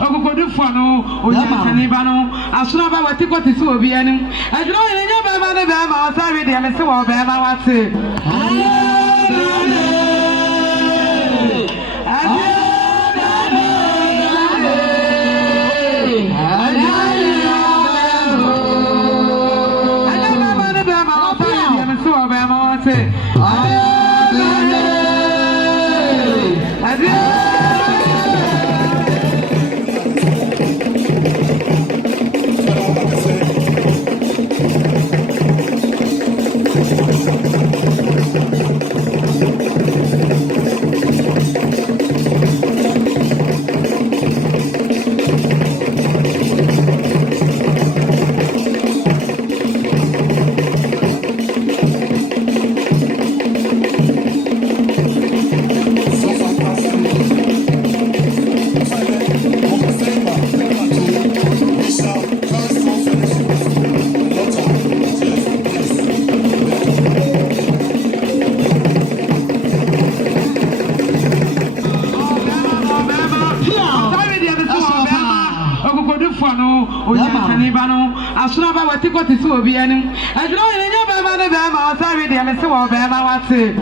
okokodufo no Ejurahene no Asonaba watiko tisi obi anim Ejurahene nya Barima ne Barima Osei Hwedie me se wo Barima wate Ejurahene no Asonaba watiko tisi obi anim Ejurahene nya Barima ne Barima Osei Hwedie me se wo Barima wate